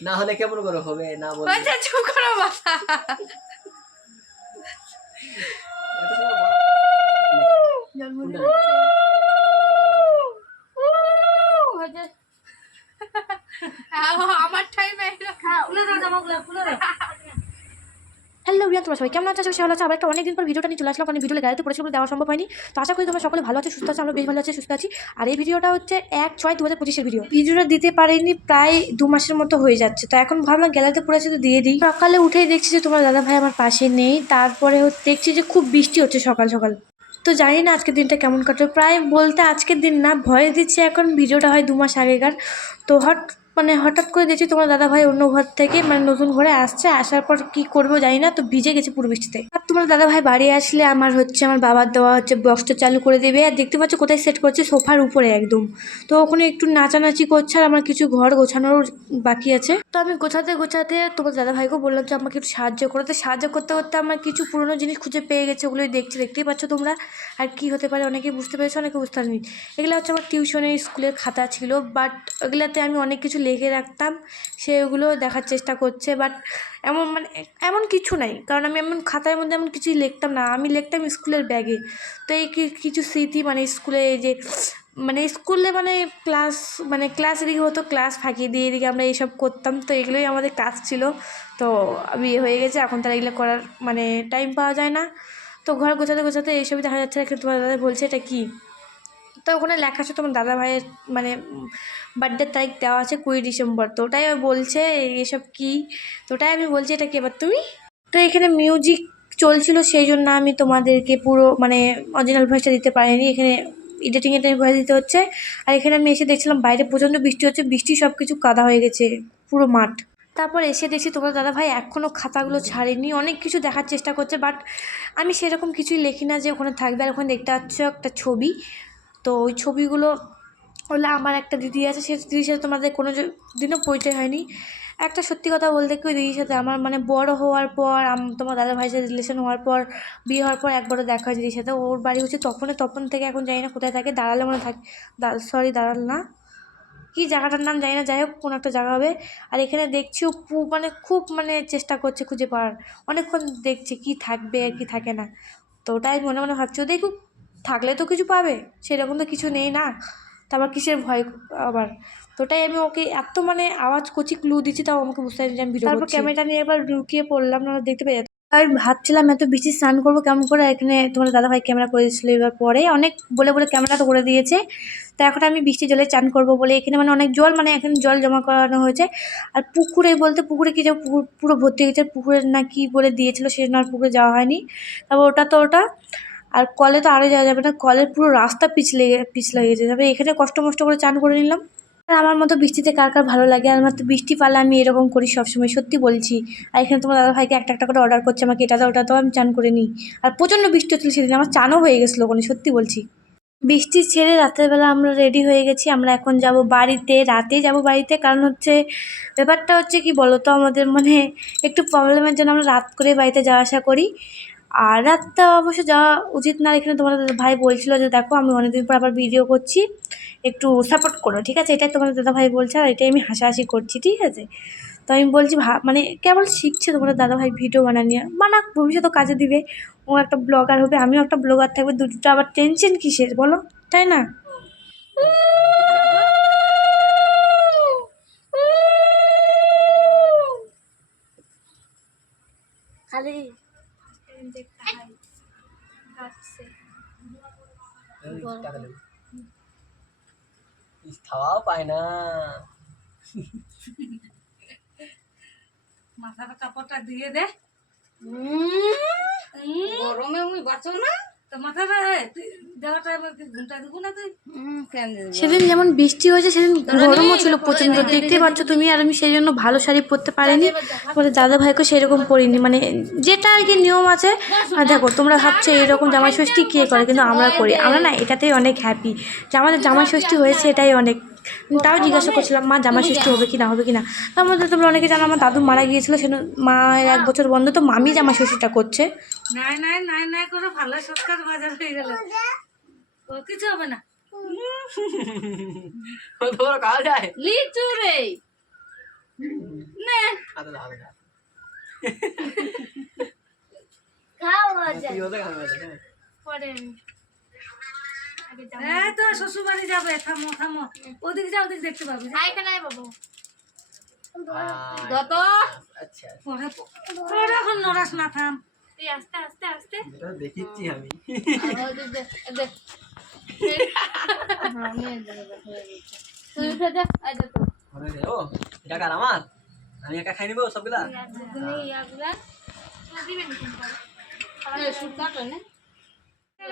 না হলে কেমন করে হবে? না বলে আচ্ছা চুপ করো মাথা আমার টাইম? হচ্ছে আমার টাইমে খুলে দাও জামাগুলো খুলে দাও। রিয়ান সবাই কেমন আছো? সে ভালো আছে। আবার অনেকদিন পর ভিডিওটা নিয়ে চলে আসলাম। কারণ ভিডিও গাড়িতে পড়েছিল দেওয়া সম্ভব হয়নি। তো আশা করি তোমরা সকলে ভালো আছে, সুস্থ আছে, আমরা বেশ ভালো আছি, সুস্থ আছি। আর এই ভিডিওটা হচ্ছে এক ছয় দু হাজার পঁচিশের ভিডিও ভিডিওটা দিতে পারিনি, প্রায় দু মাসের মতো হয়ে যাচ্ছে। তো এখন ভাবলাম গ্যালারিতে পড়েছে তো দিয়ে দিই। সকালে উঠেই দেখছি যে তোমার দাদা ভাই আমার পাশে নেই। তারপরে দেখছি যে খুব বৃষ্টি হচ্ছে সকাল সকাল। তো জানি না আজকের দিনটা কেমন কাটবে। প্রায় বলতে আজকের দিন না, ভয় দিচ্ছে এখন। ভিডিওটা হয় দু মাস আগেকার। তো হট মানে হঠাৎ করে দেখছি তোমার দাদা ভাই অন্য ঘর থেকে মানে নতুন ঘরে আসছে, আসার পর কি করব জানি না, তো ভিজে গেছে পুরো বৃষ্টিতে। তোমার দাদা ভাই বাড়ি আসলে আমার হচ্ছে আমার বাবার দেওয়া হচ্ছে বক্সটা চালু করে দেবে। আর দেখতে পাচ্ছ কোথায় সেট করছে? সোফার উপরে একদম। তো ওখানে একটু নাচানাচি করছে আর আমার কিছু ঘর গোছানোর বাকি আছে। তো আমি গোছাতে গোছাতে তোমার দাদা ভাইকেও বললাম যে আমাকে একটু সাহায্য করো। তো সাহায্য করতে করতে আমার কিছু পুরনো জিনিস খুঁজে পেয়ে গেছে, ওগুলোই দেখছি। দেখতেই পাচ্ছ তোমরা? আর কি হতে পারে অনেকে বুঝতে পেরেছ, অনেকে বুঝতে পারেনি। এগুলো হচ্ছে আমার টিউশনের স্কুলের খাতা ছিল বাট ওগুলাতে আমি অনেক কিছু লিখে রাখতাম। সেগুলো দেখার চেষ্টা করছে বাট এমন মানে এমন কিছু নাই। কারণ আমি এমন খাতার মধ্যে এমন কিছুই লিখতাম না। আমি লিখতাম স্কুলের ব্যাগে। তো এই কিছু স্মৃতি মানে স্কুলে এই যে মানে স্কুলে মানে ক্লাস মানে ক্লাস এদিকে হতো, ক্লাস ফাঁকি দিয়ে এদিকে আমরা এইসব করতাম। তো এগুলোই আমাদের কাজ ছিল। তো বিয়ে হয়ে গেছে। এখন তারা এগুলো করার মানে টাইম পাওয়া যায় না। তো ঘর গোছাতে গোছাতে এইসবই দেখা যাচ্ছে। কিন্তু তোমার দাদা বলছে, এটা কী? তো ওখানে লেখা আছে তোমার দাদা ভাইয়ের মানে বার্থডে তারিখ দেওয়া আছে কুড়ি ডিসেম্বর। তো ওটাই বলছে এসব কী? তো ওটাই আমি বলছি, এটা কি এবার তুমি? তো এখানে মিউজিক চলছিল, সেই জন্য আমি তোমাদেরকে পুরো মানে অরিজিনাল ভয়েসটা দিতে পারিনি। এখানে এডিটিং এডিটিং ভয়েস দিতে হচ্ছে। আর এখানে আমি এসে দেখছিলাম, বাইরে প্রচণ্ড বৃষ্টি হচ্ছে, বৃষ্টি সব কিছু কাদা হয়ে গেছে, পুরো মাঠ। তারপর এসে দেখছি, তোমার দাদা ভাই এখনও খাতাগুলো ছাড়েনি, অনেক কিছু দেখার চেষ্টা করছে বাট আমি সেরকম কিছুই লেখি না যে ওখানে থাকবে। আর ওখানে দেখতে পাচ্ছ একটা ছবি। তো ওই ছবিগুলো হলে আমার একটা দিদি আছে সেই দিদির সাথে তোমাদের কোনো দিনও পরিচয় হয়নি। একটা সত্যি কথা বলতে কি দিদির সাথে আমার মানে বড় হওয়ার পর তোমার দাদা ভাইয়ের সাথে রিলেশন হওয়ার পর, বিয়ে হওয়ার পর একবারও দেখা হয় দিদির সাথে। ওর বাড়ি হচ্ছে তপনে তপন থেকে এখন জানি না কোথায় থাকে দাঁড়ালে মনে থাকে সরি দাঁড়াল না। কি জায়গাটার নাম জানি না, যাই হোক কোনো একটা জায়গা হবে। আর এখানে দেখছি ও মানে খুব মানে চেষ্টা করছে খুঁজে পাওয়ার। অনেকক্ষণ দেখছে কি থাকবে আর কি থাকে না। তো ওটাই মনে মনে ভাবছি, ও দেখুক, থাকলে তো কিছু পাবে, সেরকম তো কিছু নেই না। তারপর কিসের ভয় আবার? তো ওটাই আমি ওকে এত মানে আওয়াজ করছি ক্লু দিচ্ছি তাও আমাকে বুঝতে পারছি যে আমি ভিডিও তারপর ক্যামেরাটা নিয়ে একবার লুকিয়ে পড়লাম না দেখতে পেয়ে যেত আমি ভাবছিলাম এত বেশি স্নান করব কেমন করে এখানে তোমার দাদাভাই ক্যামেরা করে দিয়েছিলো এবার পরে অনেক বলে বলে ক্যামেরা তো করে দিয়েছে। তো এখন আমি বৃষ্টি জলে চান করব বলে এখানে মানে অনেক জল মানে এখানে জল জমা করানো হয়েছে। আর পুকুরে বলতে পুকুরে কি যে পুকুর পুরো ভর্তি হয়ে গেছে পুকুরে না কি বলে দিয়েছিল সেই জন্য আর পুকুরে যাওয়া হয়নি। তারপর ওটা তো ওটা আর কলে তো আরও যাওয়া যাবে না, কলের পুরো রাস্তা পিছলে পিছলে গেছে তারপরে এখানে কষ্ট মষ্ট করে চান করে নিলাম। আর আমার মতো বৃষ্টিতে কার কার ভালো লাগে? আর আমার তো বৃষ্টি পালে আমি এরকম করি সবসময়, সত্যি বলছি। আর এখানে তোমার দাদা ভাইকে একটা একটা করে অর্ডার করছে আমাকে, এটা দাও, ওটা দাও, আমি চান করে নিই। আর প্রচণ্ড বৃষ্টি হচ্ছিল সেদিন, আমার চানও হয়ে গেছিল ওখানে, সত্যি বলছি। বৃষ্টি ছেড়ে রাতেরবেলা আমরা রেডি হয়ে গেছি, আমরা এখন যাব বাড়িতে, রাতে যাব বাড়িতে। কারণ হচ্ছে, ব্যাপারটা হচ্ছে কি বলো তো আমাদের মানে একটু প্রবলেমের জন্য আমরা রাত করে বাড়িতে যাওয়া আসা করি। আর রাতটা অবশ্য যাওয়া উচিত না। এখানে তোমাদের ভাই বলছিল যে, দেখো, আমি অনেকদিন পর আবার ভিডিও করছি। একটু সাপোর্ট করো, ঠিক আছে? এটাই তোমাদের দাদা ভাই বলছে আর এটাই আমি হাসাহাসি করছি, ঠিক আছে? তো আমি বলছি মানে কেবল শিখছে তোমাদের দাদা ভাই ভিডিও বানা নিয়ে বানাক, ভবিষ্যতে কাজে দিবে। ও একটা ব্লগার হবে, আমিও একটা ব্লগার থাকবে। দুটো আবার টেনশন কিসের, বলো? তাই না? খালি টাকা দেবো। খাওয়াও পায় না। মাথাটা কাপড়টা দিয়ে দে। গরমে ওই বাঁচো না। কেন সেদিন যেমন বৃষ্টি হয়েছে সেদিন গরমও ছিল প্রচণ্ড দেখতে পাচ্ছ তুমি আর আমি সেই জন্য ভালো শাড়ি পরতে পারিনি। আমাদের দাদা ভাইকেও সেরকম পরিনি। মানে যেটা আর কি নিয়ম আছে দেখো তোমরা ভাবছ এরকম জামাই ষষ্ঠী কে করে কিন্তু আমরা করি। আমরা না এটাতেই অনেক হ্যাপি যে আমাদের জামাই ষষ্ঠী হয়েছে এটাই অনেক তাও জিজ্ঞাসা করছিলাম মা জামাই ষষ্ঠী হবে কি না হবে কি না তার মধ্যে তোমরা অনেকে জানো আমার দাদু মারা গিয়েছিল সেজন্য মায়ের এক বছর বন্ধ তো মামি জামা ষষ্ঠীটা করছে। করে ভালো সৎকার বাজার হয়ে গেল। কিছু হবে না। ও তোমার খাওয়া লিচু রে। নে। হাতে দাও, হাতে দাও। খাও হ্যাঁ। তো শ্বশুর বাড়ি যাবে। থামো থামো। ওদিক যাও ওদিক দেখতে পাবে। আই বাবু। যত আচ্ছা পরে পরে এখন নড়াস না থাম। তুই আস্তে আস্তে আস্তে। দেখিচ্ছি আমি। তুই উঠে যা আই যা তো ঘরে দে, ও এটা কার আমার? আমি একা খাই নিবো সবগুলা? দিবেন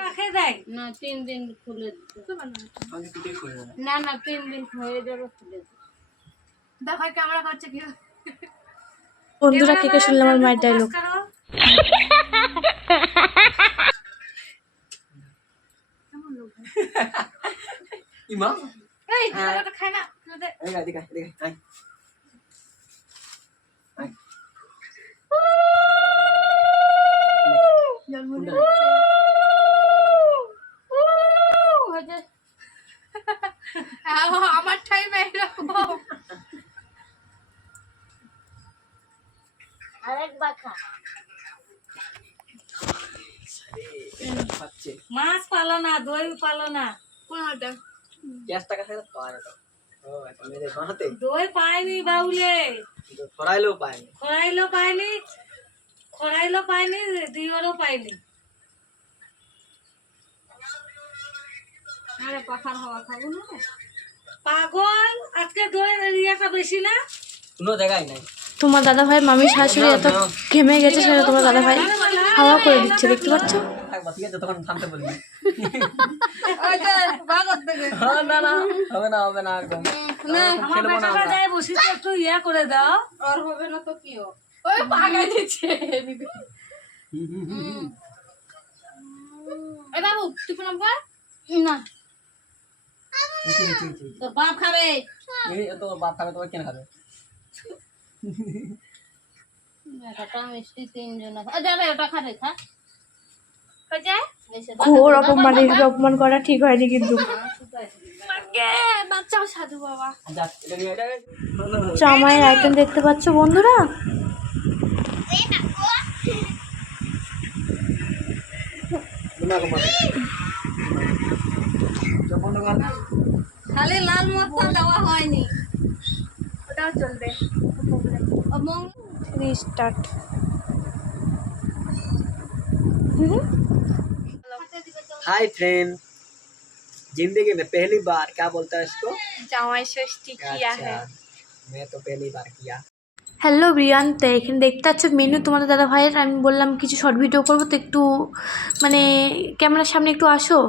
রাখে দেয় না তিন দিন খুলে দিতে না না তিন দিন হয়ে যাবে খুলে দেখো ক্যামেরা করছে কি? বন্ধুরা কে কে শুনলাম আমার মায়ের ডায়লগ। ইমা এই ওটা খায় না এই গাড়ি দিকে দিকে আয় আয় কোনটা? আমার টাইমে এরকম। মাছ পালো না দই পালো না। কোনটা গ্যাস টাকা দই পায়নি বাউলে। ছড়াইলেও পায়নি খরাইলো পায়নি খরাইলো পায়নি দিওরও পায়নি আরে পাখার হাওয়া খাব না পাগল আজকে দই বেশি না? কোনো জায়গায় নাই। তোমার দাদা ভাই মামি শাশুড়ি এত ঘেমে গেছে সেটা তোমার দাদা ভাই হাওয়া করে দিচ্ছে দেখতে পাচ্ছ? থাকবা তোর বাপ খাবে। এই তো বাপ খাবে তোমার কেন খাবে? একটা মিষ্টি তিনজন আছে। যাবে ওটা খাবে খা কই যায় ঘোর অপমান অপমান করা ঠিক হয়নি কিন্তু। জামাইয়ের আইটেম দেখতে পাচ্ছ বন্ধুরা? ঘুমা যখন তখন খালি লাল মরচা দেওয়া হয়নি ওটাও চলবে মং রিস্টার্ট हाय फ्रेंड जिंदगी में पहली बार क्या बोलता है इसको জামাই ষষ্ঠী अच्छा मैं तो पहली बार किया হ্যালো ব্রিয়ান তো এখানে দেখতে পাচ্ছ মেনু তোমাদের দাদা ভাইয়ের আমি বললাম কিছু শর্ট ভিডিও করবো তো একটু মানে ক্যামেরার সামনে একটু আসো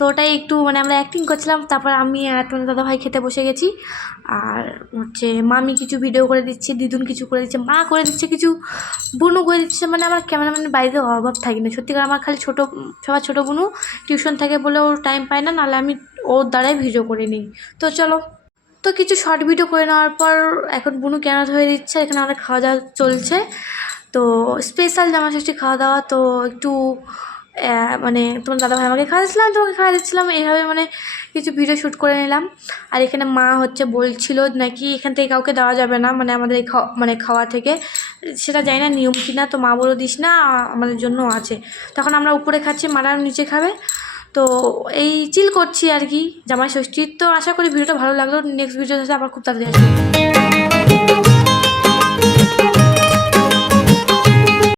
তো ওটাই একটু মানে আমরা অ্যাক্টিং করছিলাম, তারপর আমি আর তোমাদের দাদা ভাই খেতে বসে গেছি। আর হচ্ছে মামি কিছু ভিডিও করে দিচ্ছে, দিদুন কিছু করে দিচ্ছে, মা করে দিচ্ছে কিছু, বুনু করে দিচ্ছে মানে আমার ক্যামেরাম্যানের বাড়িতে অভাব থাকে না সত্যিকার আমার খালি ছোটো, সবার ছোটো বুনু টিউশন থাকে বলে ওর টাইম পায় না, নাহলে আমি ওর দ্বারাই ভিডিও করে নিই। তো চলো। তো কিছু শর্ট ভিডিও করে নেওয়ার পর এখন বুনু কেন ধরে দিচ্ছে, এখানে আমাদের খাওয়া দাওয়া চলছে। তো স্পেশাল জামা ষষ্ঠী খাওয়া দাওয়া, তো একটু মানে তোমার দাদাভাই আমাকে খাওয়া দিচ্ছিলাম তোমাকে খাওয়া দিচ্ছিলাম, এইভাবে মানে কিছু ভিডিও শ্যুট করে নিলাম। আর এখানে মা হচ্ছে বলছিল নাকি এখান থেকে কাউকে দেওয়া যাবে না মানে আমাদের মানে খাওয়া থেকে। সেটা জানি না, নিয়ম কি না, তো মা বলে দিস না, আমাদের জন্য আছে। তখন আমরা উপরে খাচ্ছি মারা নিচে খাবে। তো এই চিল করছি আর কি, জামাই ষষ্ঠীর তো আশা করি ভিডিওটা ভালো লাগল নেক্সট ভিডিও সাথে আবার খুব তাড়াতাড়ি আসবে।